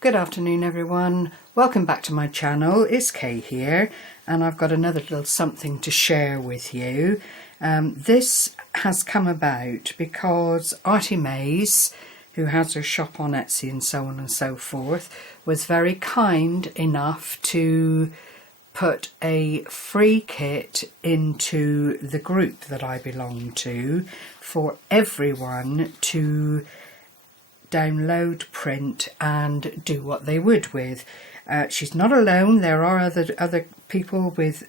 Good afternoon everyone, welcome back to my channel. It's Kay here and I've got another little something to share with you. This has come about because Artymaze, who has her shop on Etsy and so on and so forth, was very kind enough to put a free kit into the group that I belong to for everyone to download, print and do what they would with. She's not alone. There are other people with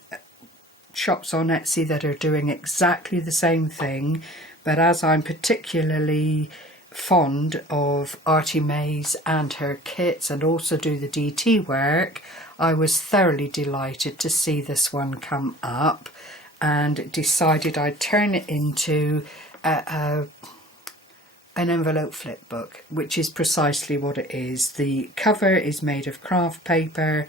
shops on Etsy that are doing exactly the same thing, but as I'm particularly fond of Artymaze and her kits and also do the DT work, I was thoroughly delighted to see this one come up and decided I'd turn it into an envelope flip book, which is precisely what it is. The cover is made of craft paper,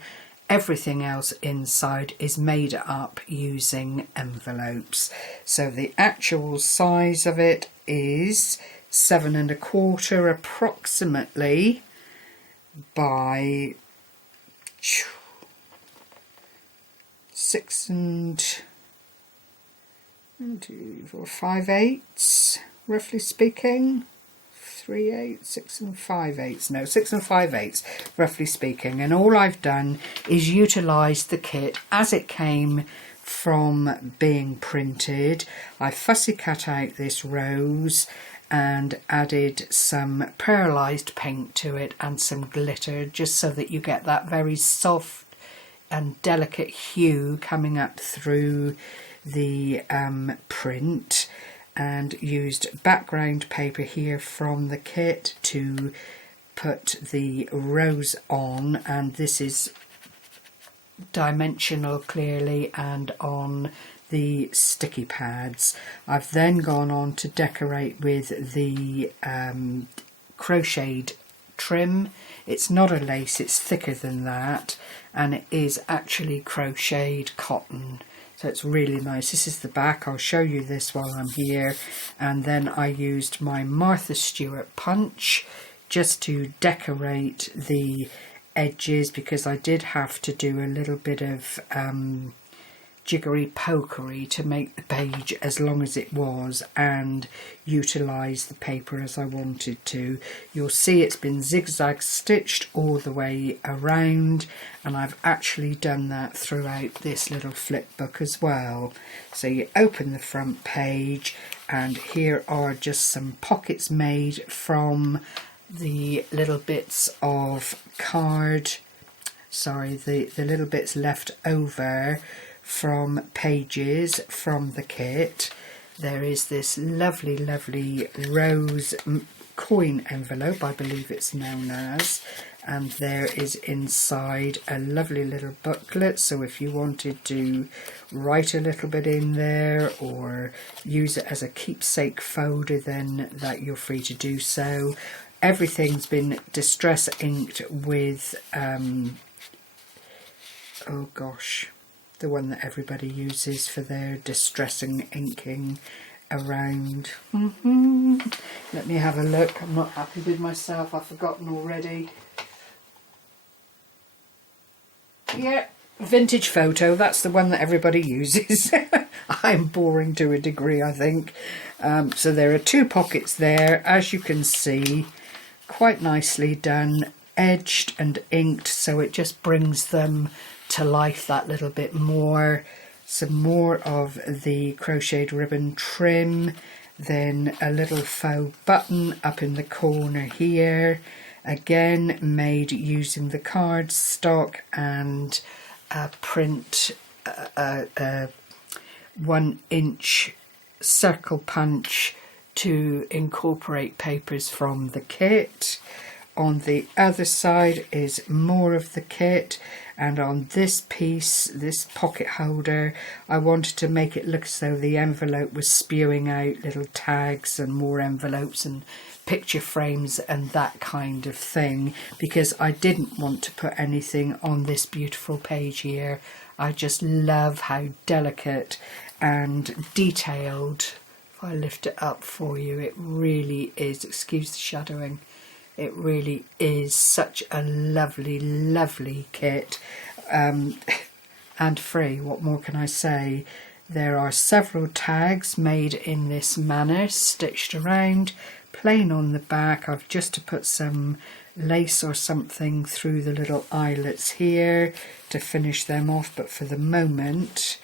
everything else inside is made up using envelopes. So the actual size of it is 7 1/4 approximately by 6 5/8, roughly speaking. 3/8, 6 5/8, no, 6 5/8, roughly speaking. And all I've done is utilise the kit as it came from being printed. I fussy cut out this rose and added some pearlised paint to it and some glitter, just so that you get that very soft and delicate hue coming up through the print, and used background paper here from the kit to put the rose on, and this is dimensional clearly and on the sticky pads. I've then gone on to decorate with the crocheted trim. It's not a lace, it's thicker than that, and it is actually crocheted cotton. So it's really nice. This is the back. I'll show you this while I'm here. And then I used my Martha Stewart punch just to decorate the edges, because I did have to do a little bit of jiggery pokery to make the page as long as it was and utilise the paper as I wanted to. You'll see it's been zigzag stitched all the way around, and I've actually done that throughout this little flip book as well. So you open the front page and here are just some pockets made from the little bits of card, the little bits left over from pages from the kit. There is this lovely rose coin envelope, I believe it's known as, and there is inside a lovely little booklet, so if you wanted to write a little bit in there or use it as a keepsake folder, then that you're free to do so. Everything's been distress inked with oh gosh, the one that everybody uses for their distressing inking around. Let me have a look. I'm not happy with myself. I've forgotten already. Yeah, Vintage Photo. That's the one that everybody uses. I'm boring to a degree, I think. So there are 2 pockets there, as you can see. Quite nicely done, edged and inked, so it just brings them to life that little bit more. Some more of the crocheted ribbon trim, then a little faux button up in the corner here, again made using the cardstock and a print 1-inch circle punch to incorporate papers from the kit. On the other side is more of the kit, and on this piece, this pocket holder, I wanted to make it look as though the envelope was spewing out little tags and more envelopes and picture frames and that kind of thing, because I didn't want to put anything on this beautiful page here. I just love how delicate and detailed. If I lift it up for you, it really is, excuse the shadowing, It really is such a lovely, lovely kit, and free. What more can I say? There are several tags made in this manner, stitched around, plain on the back. I've just to put some lace or something through the little eyelets here to finish them off, but for the moment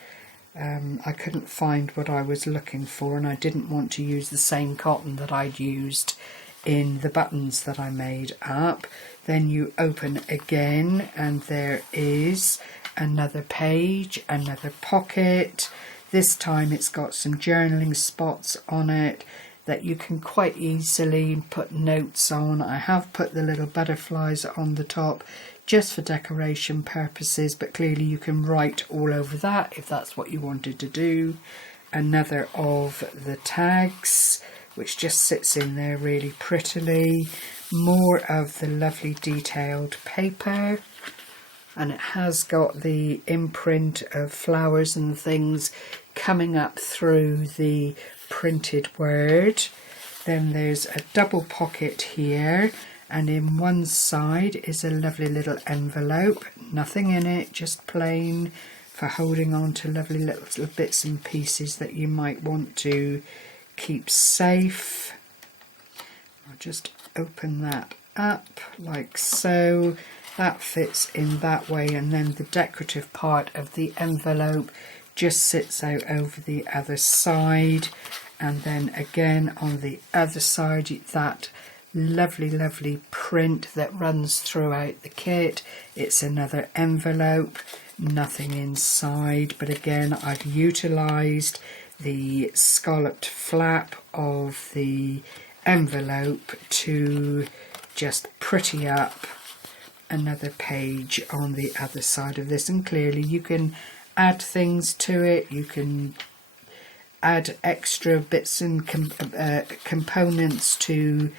I couldn't find what I was looking for, and I didn't want to use the same cotton that I'd used in the buttons that I made up. Then you open again and there is another page, another pocket. This time it's got some journaling spots on it that you can quite easily put notes on. I have put the little butterflies on the top just for decoration purposes, but clearly you can write all over that if that's what you wanted to do. Another of the tags, which just sits in there really prettily. More of the lovely detailed paper, and it has got the imprint of flowers and things coming up through the printed word. Then there's a double pocket here, and in one side is a lovely little envelope, nothing in it, just plain for holding on to lovely little bits and pieces that you might want to keep safe. I'll just open that up like so. That fits in that way, and then the decorative part of the envelope just sits out over the other side. And then again on the other side, that lovely, lovely print that runs throughout the kit. It's another envelope, nothing inside, but again I've utilised the scalloped flap of the envelope to just pretty up another page on the other side of this. And clearly you can add things to it, you can add extra bits and components to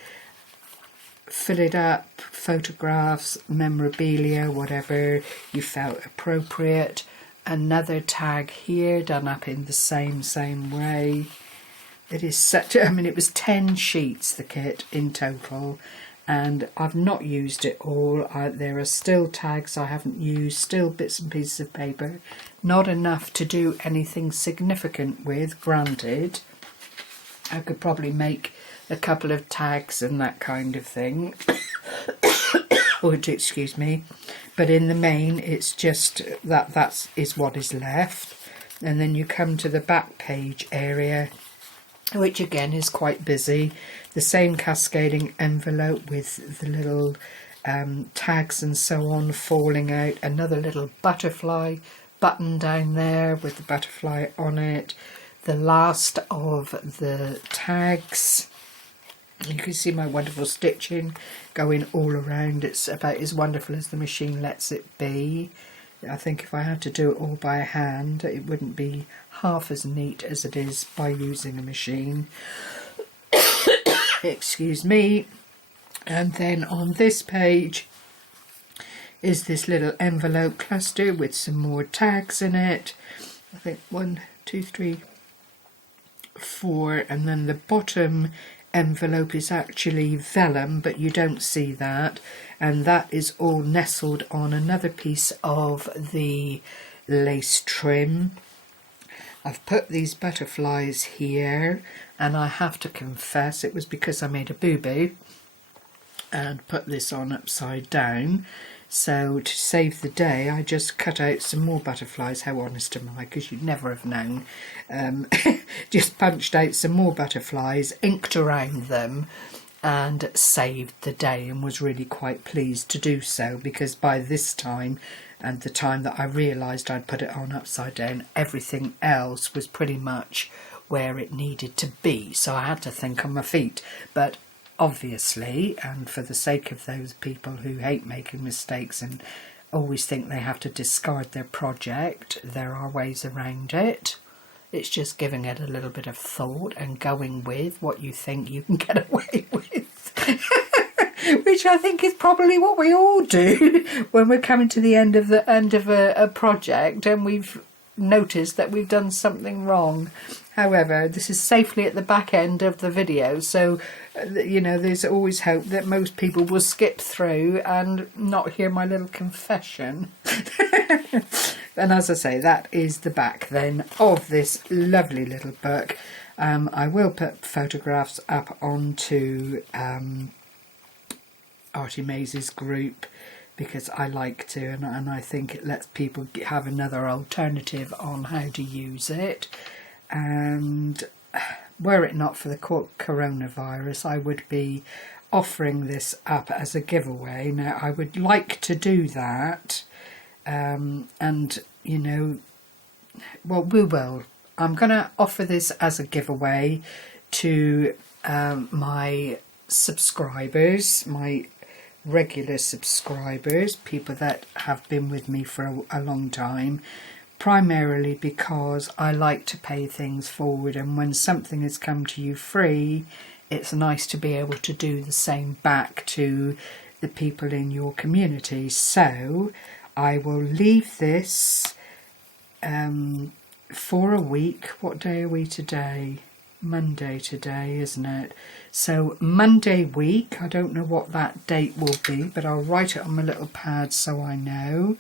fill it up, photographs, memorabilia, whatever you felt appropriate. Another tag here done up in the same way. It is such a, I mean, it was 10 sheets, the kit in total, and I've not used it all. There are still tags I haven't used, still bits and pieces of paper, not enough to do anything significant with, granted. I could probably make a couple of tags and that kind of thing. Excuse me. But in the main, it's just that is what is left. And then you come to the back page area, which again is quite busy. The same cascading envelope with the little tags and so on falling out. Another little butterfly button down there with the butterfly on it. The last of the tags. You can see my wonderful stitching going all around. It's about as wonderful as the machine lets it be. I think if I had to do it all by hand, it wouldn't be half as neat as it is by using a machine. Excuse me. And then on this page is this little envelope cluster with some more tags in it. I think 1, 2, 3, 4, and then the bottom envelope is actually vellum, but you don't see that, and that is all nestled on another piece of the lace trim. I've put these butterflies here, and I have to confess it was because I made a boo-boo and put this on upside down. So to save the day, I just cut out some more butterflies. How honest am I? Because you'd never have known. Just punched out some more butterflies, inked around them, and saved the day, and was really quite pleased to do so, because by this time, and the time that I realised I'd put it on upside down, everything else was pretty much where it needed to be. So I had to think on my feet. But obviously, and for the sake of those people who hate making mistakes and always think they have to discard their project, there are ways around it. It's just giving it a little bit of thought and going with what you think you can get away with. Which I think is probably what we all do when we're coming to the end of a project and we've notice that we've done something wrong. However, this is safely at the back end of the video, so you know, there's always hope that most people will skip through and not hear my little confession. And as I say, that is the back then of this lovely little book. I will put photographs up onto Artymaze's group, because I like to, and I think it lets people have another alternative on how to use it. And were it not for the coronavirus, I would be offering this up as a giveaway. Now, I would like to do that, and you know, well, we will. I'm going to offer this as a giveaway to my subscribers, my regular subscribers, people that have been with me for a long time, primarily because I like to pay things forward, and when something has come to you free, it's nice to be able to do the same back to the people in your community. So I will leave this for a week. What day are we today? Monday today, isn't it? So Monday week, I don't know what that date will be, but I'll write it on my little pad so I know.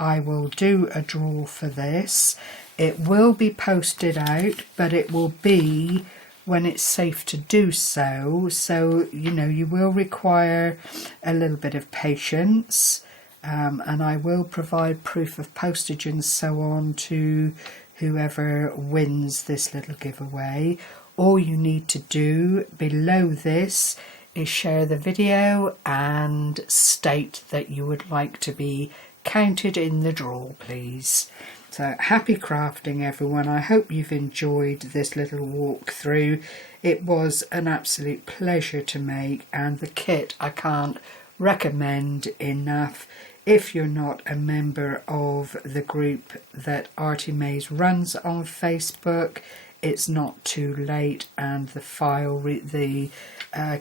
I will do a draw for this. It will be posted out, but it will be when it's safe to do so. So, you know, you will require a little bit of patience, and I will provide proof of postage and so on to whoever wins this little giveaway. All you need to do below this is share the video and state that you would like to be counted in the draw, please. So happy crafting, everyone. I hope you've enjoyed this little walkthrough. It was an absolute pleasure to make, and the kit I can't recommend enough. If you're not a member of the group that Artymaze runs on Facebook, it's not too late, and the file, the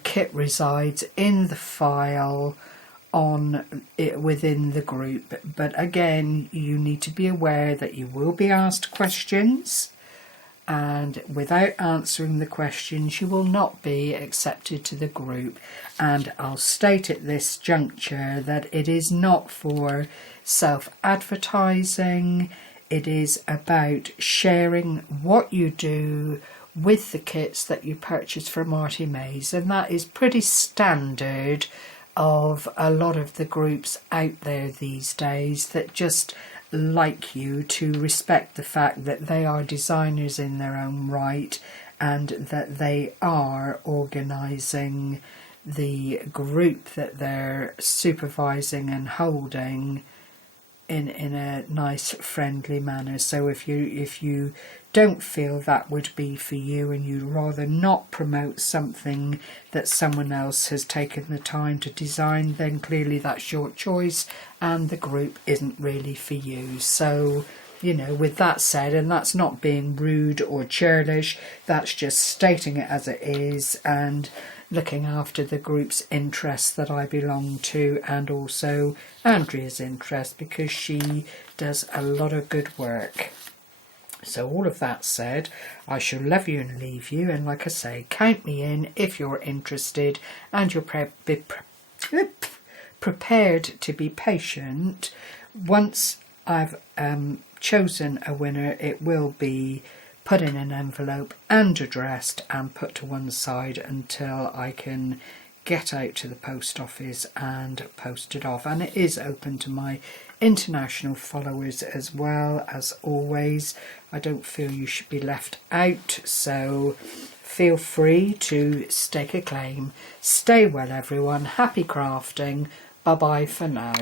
kit resides in the file on it within the group. But again, you need to be aware that you will be asked questions, and without answering the questions you will not be accepted to the group. And I'll state at this juncture that it is not for self-advertising. It is about sharing what you do with the kits that you purchase from Artymaze, and that is pretty standard of a lot of the groups out there these days that just like you to respect the fact that they are designers in their own right, and that they are organising the group that they're supervising and holding in a nice friendly manner. So if you don't feel that would be for you, and you'd rather not promote something that someone else has taken the time to design, then clearly that's your choice and the group isn't really for you. So, you know, with that said, and that's not being rude or churlish, that's just stating it as it is and looking after the group's interests that I belong to, and also Andrea's interest, because she does a lot of good work. So all of that said, I shall love you and leave you, and like I say, count me in if you're interested and you're prepared to be patient. Once I've chosen a winner, it will be put in an envelope and addressed and put to one side until I can get out to the post office and post it off. And it is open to my international followers as well. As always, I don't feel you should be left out, so feel free to stake a claim. Stay well, everyone. Happy crafting. Bye bye for now.